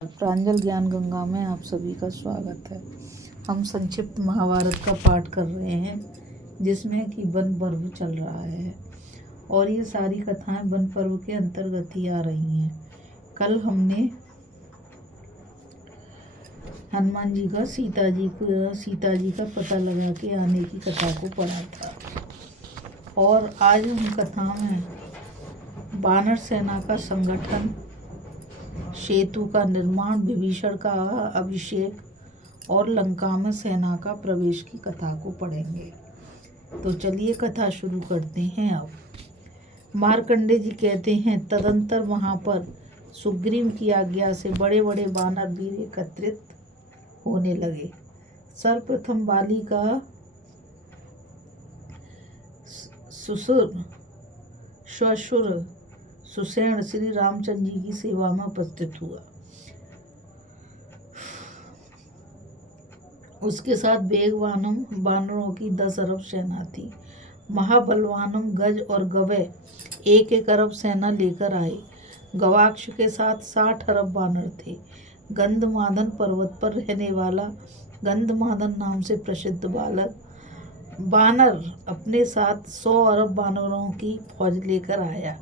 प्रांजल ज्ञान गंगा में आप सभी का स्वागत है। हम संक्षिप्त महाभारत का पाठ कर रहे हैं जिसमें कि वन पर्व चल रहा है और ये सारी कथाएं वन पर्व के अंतर्गत ही आ रही हैं। कल हमने हनुमान जी का सीता जी का पता लगा के आने की कथा को पढ़ा था और आज हम कथा में वानर सेना का संगठन, सेतु का निर्माण, विभीषण का अभिषेक और लंका में सेना का प्रवेश की कथा को पढ़ेंगे। तो चलिए कथा शुरू करते हैं। अब मार्कंडे जी कहते हैं, तदंतर वहां पर सुग्रीव की आज्ञा से बड़े बड़े वानर वीर एकत्रित होने लगे। सर्वप्रथम बाली का ससुर सुसेन श्री रामचंद्र जी की सेवा में उपस्थित हुआ। उसके साथ वेगवानम वानरों की 10 अरब सेना थी। महाबलवानम गज और गवय 1-1 अरब सेना लेकर आए। गवाक्ष के साथ 60 अरब वानर थे। गंधमादन पर्वत पर रहने वाला गंधमादन नाम से प्रसिद्ध वानर अपने साथ 100 अरब वानरों की फौज लेकर आया।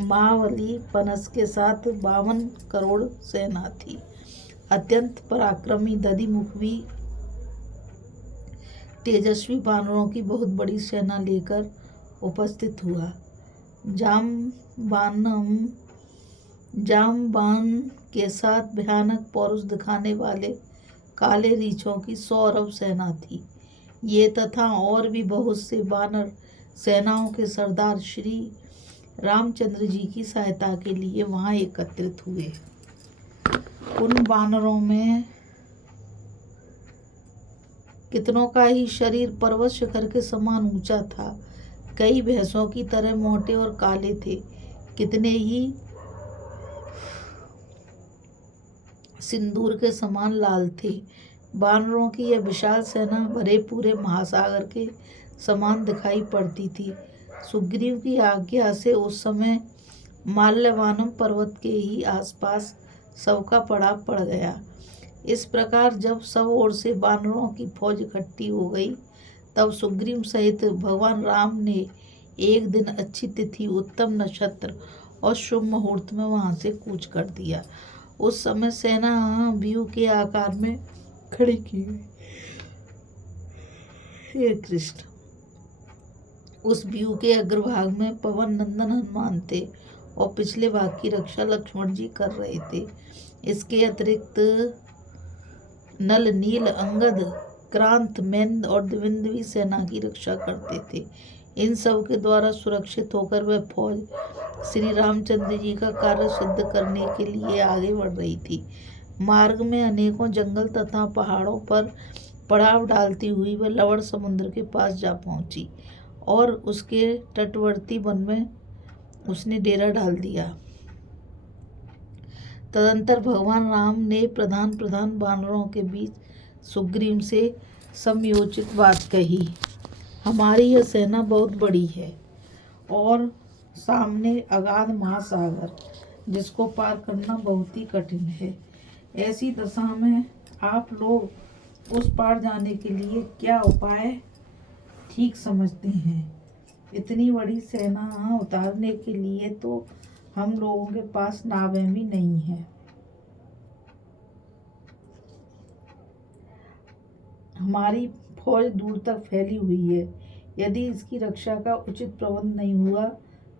महाबली पनस के साथ 52 करोड़ सेना थी। अत्यंत पराक्रमी दधिमुख भी तेजस्वी वानरों की बहुत बड़ी सेना लेकर उपस्थित हुआ। जामबान के साथ भयानक पौरुष दिखाने वाले काले रीछों की 100 अरब सेना थी। ये तथा और भी बहुत से वानर सेनाओं के सरदार श्री रामचंद्र जी की सहायता के लिए वहां एकत्रित हुए। उन वानरों में कितनों का ही शरीर पर्वत शिखर के समान ऊंचा था। कई भैंसों की तरह मोटे और काले थे। कितने ही सिंदूर के समान लाल थे। वानरों की यह विशाल सेना भरे पूरे महासागर के समान दिखाई पड़ती थी। सुग्रीव की आज्ञा से उस समय माल्यवानम पर्वत के ही आसपास सबका पड़ाव पड़ गया। इस प्रकार जब सब ओर से वानरों की फौज इकट्ठी हो गई, तब सुग्रीव सहित भगवान राम ने एक दिन अच्छी तिथि, उत्तम नक्षत्र और शुभ मुहूर्त में वहां से कूच कर दिया। उस समय सेना व्यूह के आकार में खड़ी की गई। हे कृष्ण, उस व्यूह के अग्रभाग में पवन नंदन हनुमान थे और पिछले भाग की रक्षा लक्ष्मण जी कर रहे थे। इसके अतिरिक्त नल, नील, अंगद, क्रांत, मेंद और द्विविद सेना की रक्षा करते थे। इन सब के द्वारा सुरक्षित होकर वह फौज श्री रामचंद्र जी का कार्य सिद्ध करने के लिए आगे बढ़ रही थी। मार्ग में अनेकों जंगल तथा पहाड़ों पर पड़ाव डालती हुई वह लवण समुद्र के पास जा पहुंची और उसके तटवर्ती वन में उसने डेरा डाल दिया। तदंतर भगवान राम ने प्रधान वानरों के बीच सुग्रीव से समयोचित बात कही। हमारी यह सेना बहुत बड़ी है और सामने अगाध महासागर, जिसको पार करना बहुत ही कठिन है। ऐसी दशा में आप लोग उस पार जाने के लिए क्या उपाय ठीक समझते हैं? इतनी बड़ी सेना उतारने के लिए तो हम लोगों के पास नावें भी नहीं है। हमारी फौज दूर तक फैली हुई है। यदि इसकी रक्षा का उचित प्रबंध नहीं हुआ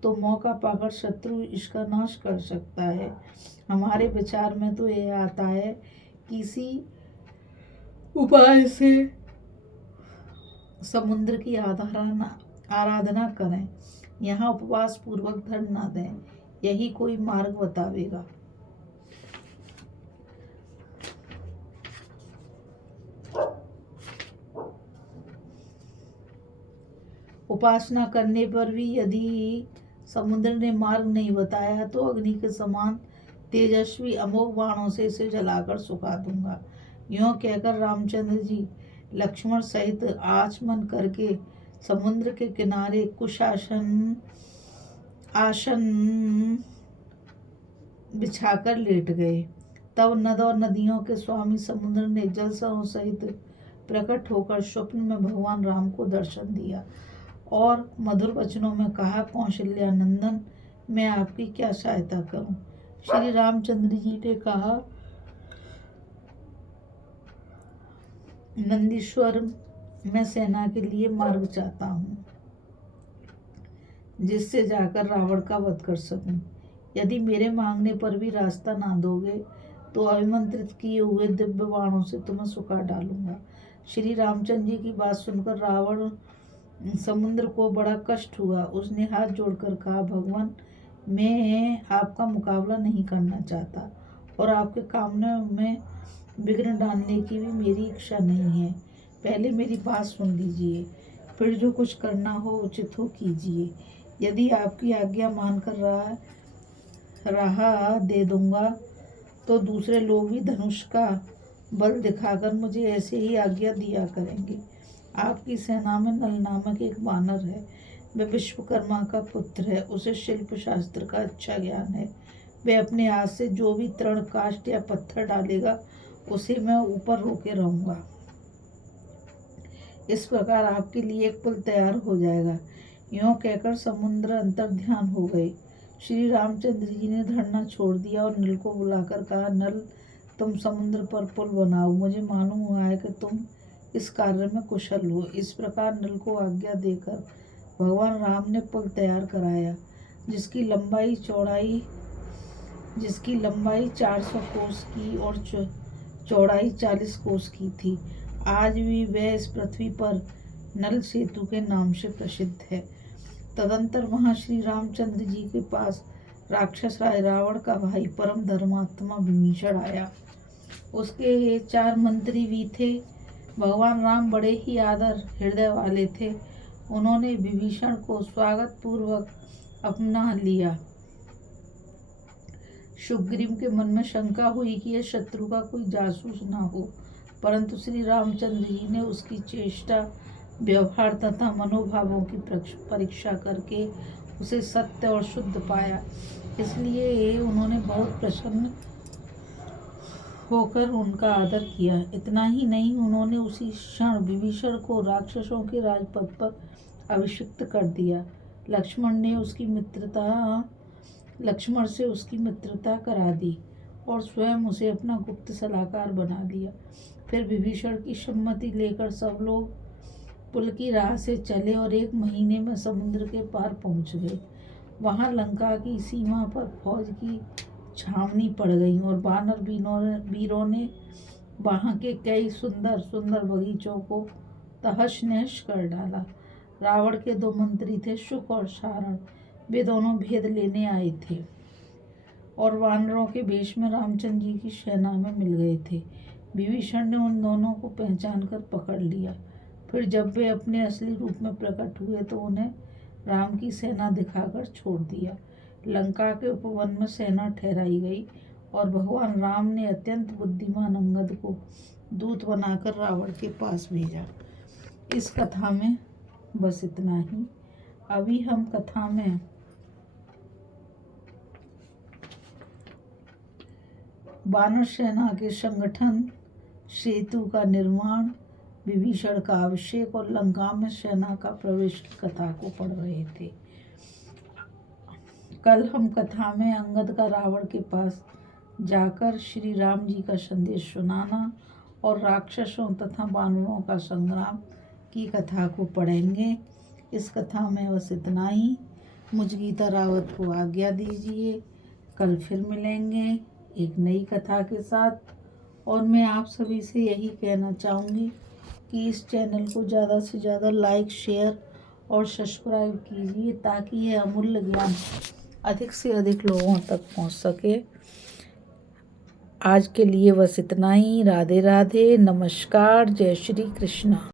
तो मौका पाकर शत्रु इसका नाश कर सकता है। हमारे विचार में तो यह आता है किसी उपाय से समुद्र की आराधना करें, यहाँ उपवास पूर्वक धर्म न दें, यही कोई मार्ग बतावेगा। उपासना करने पर भी यदि समुद्र ने मार्ग नहीं बताया तो अग्नि के समान तेजस्वी अमोघ बाणों से इसे जलाकर सुखा दूंगा। यूं कहकर रामचंद्र जी लक्ष्मण सहित आचमन करके समुद्र के किनारे आसन बिछाकर लेट गए। तब नद और नदियों के स्वामी समुद्र ने जल सरों सहित प्रकट होकर स्वप्न में भगवान राम को दर्शन दिया और मधुर वचनों में कहा, कौशल्यानंदन, मैं आपकी क्या सहायता करूं? श्री रामचंद्र जी ने कहा, नंदीश्वर, मैं सेना के लिए मार्ग चाहता हूँ जिससे जाकर रावण का वध कर सकूं। यदि मेरे मांगने पर भी रास्ता ना दोगे तो अभिमंत्रित किए हुए दिव्य बाणों से तुम्हें सुखा डालूंगा। श्री रामचंद्र जी की बात सुनकर रावण समुद्र को बड़ा कष्ट हुआ। उसने हाथ जोड़कर कहा, भगवान, मैं आपका मुकाबला नहीं करना चाहता और आपके कामों में विघ्न डालने की भी मेरी इच्छा नहीं है। पहले मेरी बात सुन लीजिए, फिर जो कुछ करना हो उचित हो कीजिए। यदि आपकी आज्ञा मानकर राह दे दूंगा तो दूसरे लोग भी धनुष का बल दिखाकर मुझे ऐसे ही आज्ञा दिया करेंगे। आपकी सेना में नल नामक एक वानर है। वह विश्वकर्मा का पुत्र है। उसे शिल्प शास्त्र का अच्छा ज्ञान है। वह अपने हाथ से जो भी तृण, काष्ठ या पत्थर डालेगा उसे मैं ऊपर रोके रहूंगा। इस प्रकार आपके लिए एक पुल तैयार हो जाएगा। यूं कहकर समुद्र अंतर्ध्यान हो गए। श्री रामचंद्र जी ने धरना छोड़ दिया और नल को बुलाकर कहा, नल, तुम समुद्र पर पुल बनाओ। मुझे मालूम हुआ है कि तुम इस कार्य में कुशल हो। इस प्रकार नल को आज्ञा देकर भगवान राम ने पुल तैयार कराया, जिसकी लंबाई 400 कोस की और चौड़ाई 40 कोस की थी। आज भी वह इस पृथ्वी पर नल सेतु के नाम से प्रसिद्ध है। तदंतर वहां श्री रामचंद्र जी के पास राक्षस राय रावण का भाई परम धर्मात्मा विभीषण आया। उसके 4 मंत्री भी थे। भगवान राम बड़े ही आदर हृदय वाले थे। उन्होंने विभीषण को स्वागत पूर्वक अपना लिया। सुग्रीव के मन में शंका हुई कि यह शत्रु का कोई जासूस ना हो, परंतु श्री रामचंद्र जी ने उसकी चेष्टा, व्यवहार तथा मनोभावों की परीक्षा करके उसे सत्य और शुद्ध पाया। इसलिए उन्होंने बहुत प्रसन्न होकर उनका आदर किया। इतना ही नहीं, उन्होंने उसी क्षण विभीषण को राक्षसों के राजपद पर अभिषिक्त कर दिया। लक्ष्मण से उसकी मित्रता करा दी और स्वयं उसे अपना गुप्त सलाहकार बना लिया। फिर विभीषण की सम्मति लेकर सब लोग पुल की राह से चले और 1 महीने में समुद्र के पार पहुंच गए। वहां लंका की सीमा पर फौज की छावनी पड़ गई और वानर वीरों ने वहां के कई सुंदर सुंदर बगीचों को तहस नहस कर डाला। रावण के 2 मंत्री थे, शुक और सारण। वे दोनों भेद लेने आए थे और वानरों के वेश में रामचंद्र जी की सेना में मिल गए थे। विभीषण ने उन दोनों को पहचान कर पकड़ लिया। फिर जब वे अपने असली रूप में प्रकट हुए तो उन्हें राम की सेना दिखाकर छोड़ दिया। लंका के उपवन में सेना ठहराई गई और भगवान राम ने अत्यंत बुद्धिमान अंगद को दूत बनाकर रावण के पास भेजा। इस कथा में बस इतना ही। अभी हम कथा में वानर सेना के संगठन, सेतु का निर्माण, विभीषण का अभिषेक और लंका में सेना का प्रवेश की कथा को पढ़ रहे थे। कल हम कथा में अंगद का रावण के पास जाकर श्री राम जी का संदेश सुनाना और राक्षसों तथा वानरों का संग्राम की कथा को पढ़ेंगे। इस कथा में बस इतना ही। मुझ गीता रावत को आज्ञा दीजिए। कल फिर मिलेंगे एक नई कथा के साथ। और मैं आप सभी से यही कहना चाहूँगी कि इस चैनल को ज़्यादा से ज़्यादा लाइक, शेयर और सब्सक्राइब कीजिए ताकि यह अमूल्य ज्ञान अधिक से अधिक लोगों तक पहुँच सके। आज के लिए बस इतना ही। राधे राधे, नमस्कार, जय श्री कृष्णा।